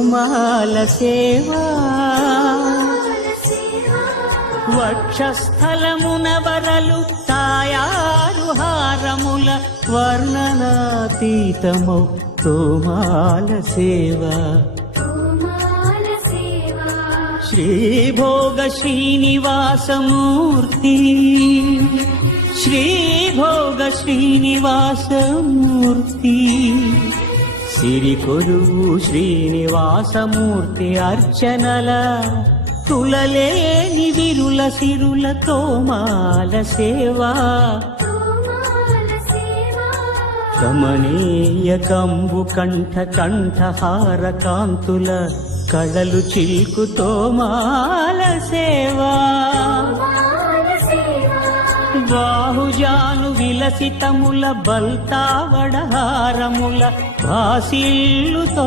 మాల సేవా. వక్షస్థలమున వరలు తాయారు హారముల వర్ణనాతీతము. తోమాల సేవా. శ్రీభోగ శ్రీనివాసమూర్తి శ్రీభోగ శ్రీనివాసమూర్తి సిరి కొరువు శ్రీనివాసమూర్తి అర్చనల తులలేని విరుల సిరుల తోమాల సేవా. కమనీయ కంబు కంఠ కంఠహార కాంతుల కళలు చిల్కుతో మాల సేవా. బాహుజాను విలసితముల బల్తావడహా బల్తావడహారముల భాసిల్లుతో